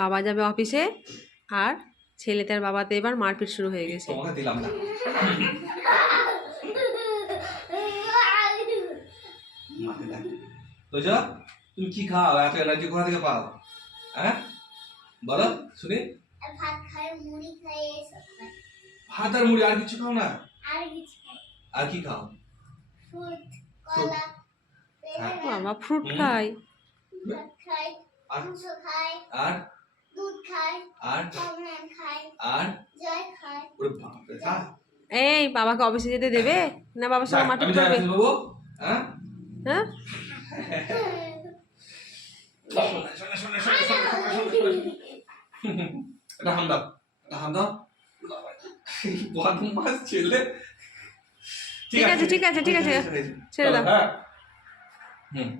বাবা যাবে অফিসে, আর ছেলে তার বাবাতে এবার মারপিট শুরু হয়ে গেছে। তোমাকে দিলাম না। তো যা, তুমি কি খাও? এত এনার্জি কোথা থেকে পাও? হ্যাঁ বলো শুনি। ভাত খাই, মুড়ি খাই, এসব খাই। ভাত আর মুড়ি, আর কিছু খাও না? আর কিছু খাই। আর কি খাও? ফ্রুট, কলা, বাবা ফ্রুট খায়। ভাত খাই, মাংস খাই, আর দুধ খাই, আর চাউমিন খাই, আর জল খাই। ওরে বাপ রে বাপ। এই বাবাকে অফিসে যেতে দেবে না? বাবার সঙ্গে মারপিট করবে? বাবু হ্যাঁ হ্যাঁ এটা হাম দাও, এটা হাম দাও। বদমাস ছেলে। ঠিক আছে ঠিক আছে ঠিক আছে, ছেড়ে দাও। হ্যাঁ হুম